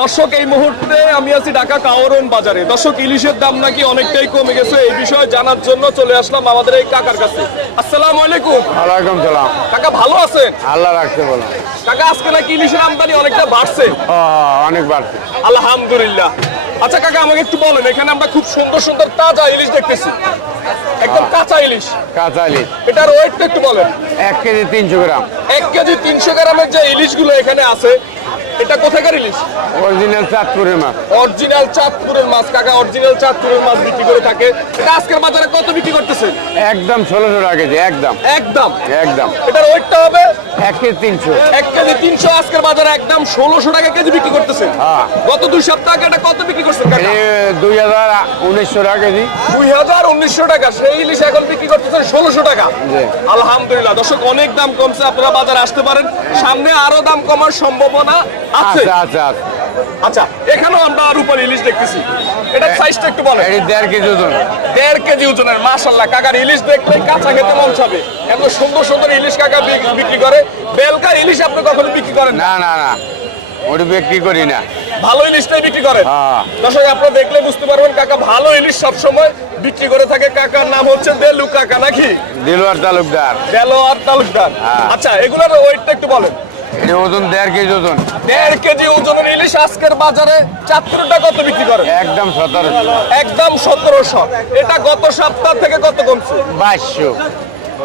দর্শক এই মুহূর্তে আমি আছি ঢাকা কাওরন বাজারে। দর্শক ইলিশের দাম নাকি অনেকটাই কমে গেছে এই বিষয়ে জানার জন্য চলে আসলাম আমাদের এই কাকার কাছে। আসসালামু আলাইকুম। ওয়ালাইকুম সালাম। কাকা ভালো আছেন? আল্লাহ রাখতে বলো কাকা আজকে নাকি ইলিশের আমদানি অনেকটা বাড়ছে। অনেক বাড়ছে। আলহামদুলিল্লাহ। আচ্ছা কাকা আমাকে একটু বলেন এখানে আমরা খুব সুন্দর সুন্দর তাজা ইলিশ দেখতেছি। একদম কাঁচা ইলিশ। কাঁচালি এটার ওয়েটটা একটু বলেন। এক কেজি তিনশো গ্রাম। এক কেজি তিনশো গ্রামের যে ইলিশগুলো এখানে আছে এটা কোথাকার ইলিশ? অরিজিনাল চাঁদপুরের মাছ। অরিজিনাল চাঁদপুরের মাছ কাকা অরিজিনাল চাঁদপুরের মাছ বিক্রি করে থাকে। এটা আজকের বাজারে কত বিক্রি করতেছে? একদম ষোলোশো টাকা কেজি একদম। একদম? একদম। এটার ওয়েটটা হবে? এক কেজি তিনশো। এক কেজি তিনশো আজকের বাজারে একদম ষোলোশো টাকা কেজি বিক্রি করতেছে। হ্যাঁ। গত দুই সপ্তাহ আগে এটা কত বিক্রি করছেন দুই হাজার উনিশশো টাকা কেজি। দুই হাজার উনিশশো টাকা সেই ইলিশ এখন বিক্রি করতেছেন ষোলোশো টাকা। আলহামদুলিল্লাহ দর্শক অনেক দাম কমছে আপনারা বাজারে আসতে পারেন। সামনে আরও দাম কমার সম্ভাবনা আচ্ছা আচ্ছা আচ্ছা এখানেও আমরা রূপার ইলিশ দেখতেছি। এটা সাইজটা একটু বলেন। এটি দেড় কেজি ওজন। দেড় কেজি ওজনের মাশাল্লাহ কাকার ইলিশ দেখলে কাঁচা খেতে মন চাবে। এত সুন্দর সুন্দর ইলিশ কাকা বিক্রি করে। বেলকার ইলিশ আপনি কখনো বিক্রি করেন না? না না ওটি বিক্রি করি না। ভালো ইলিশটাই বিক্রি করেন? হ্যাঁ। দর্শক আপনারা দেখলে বুঝতে পারবেন কাকা ভালো ইলিশ সবসময় বিক্রি করে থাকে। কাকার নাম হচ্ছে দেলু কাকা নাকি? দিলওয়ার তালুকদার। দেলোয়ার তালুকদার। হ্যাঁ। আচ্ছা এগুলোর ওয়েটটা একটু বলেন। এটি ওজন দেড় কেজি ওজন। দেড় কেজি ওজনের ইলিশ আজকের বাজারে চাত্রটা কত বিক্রি করে? একদম সতেরো একদম সতেরোশো। এটা গত সপ্তাহ থেকে কত কমছে? বাইশশো।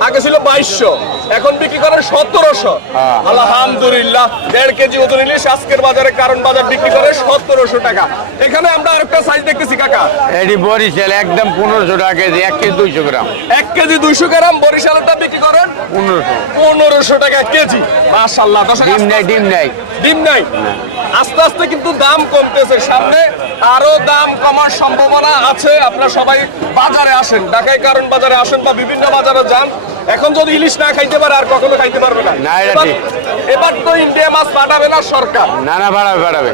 আগে ছিল বাইশশো এখন বিক্রি করেন সতেরোশো। হ্যাঁ। আলহামদুলিল্লাহ দেড় কেজি ওজন ইলিশ আজকের বাজারে কারণ বাজার বিক্রি করে সতেরোশো টাকা। এখানে আমরা আরেকটা সাইজ দেখতেছি কাকা। এটি বরিশাল একদম পনেরোশো টাকা কেজি এক কেজি দুইশো গ্রাম। এক কেজি দুইশো গ্রাম বরিশালেরটা বিক্রি করেন পনেরোশো। পনেরোশো টাকা কেজি। মাশাল্লাহ দশ ডিম নেই ডিম নেই। ডিম নাই? আস্তে আস্তে কিন্তু দাম কমতেছে। সামনে আরও দাম কমার সম্ভাবনা আছে। আপনারা সবাই বাজারে আসেন। ঢাকায় কারণ বাজারে আসেন বা বিভিন্ন বাজারে যান। এখন যদি ইলিশ না খাইতে পারে আর কখনো খাইতে পারবে না। না, এটা এবার- ঠিক। এবার তো ইন্ডিয়া মাছ পাঠাবে না সরকার। না না বাড়াবে বাড়াবে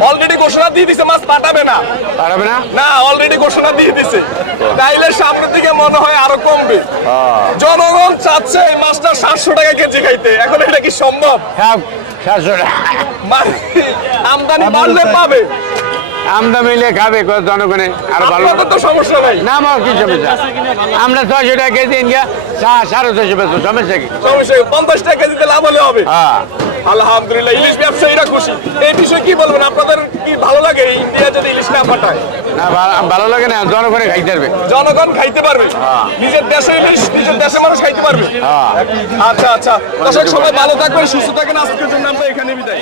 অলরেডি ঘোষণা দিয়ে দিছে মাছ পাঠাবে না। বাড়াবে না? না অলরেডি ঘোষণা দিয়ে দিছে। তাইলে সামনের দিকে মনে হয় আরও কমবে। হ্যাঁ জনগণ চাচ্ছে এই মাছটা সাতশো টাকা কেজি খাইতে। এখন এটা কি সম্ভব? সব সাতশো টাকা। আমদানি বাড়লে পাবে। আমদা মিলে খাবে জনগণে আর ভালো তো সমস্যা নাই না আমার কি সমস্যা? আমরা ছয়শো টাকা কেজি ইন্ডিয়া সাড়ে ছয়শো সমস্যা কি? সমস্যা পঞ্চাশ টাকা কেজিতে লাভ হলে হবে। হ্যাঁ। আলহামদুলিল্লাহ ইলিশ ব্যবসায়ীরা খুশি। এই বিষয়ে কি বলবেন? আপনাদের কি ভালো লাগে? ইন্ডিয়া যদি ইলিশ না ফাটায় না ভালো লাগে না জনগণে খাইতে পারবে। জনগণ খাইতে পারবে? নিজের দেশে ইলিশ নিজের দেশে মানুষ খাইতে পারবে? হ্যাঁ। আচ্ছা আচ্ছা। দর্শক সবাই ভালো থাকবেন সুস্থ থাকেন আজকের জন্য আমরা এখানে বিদায়।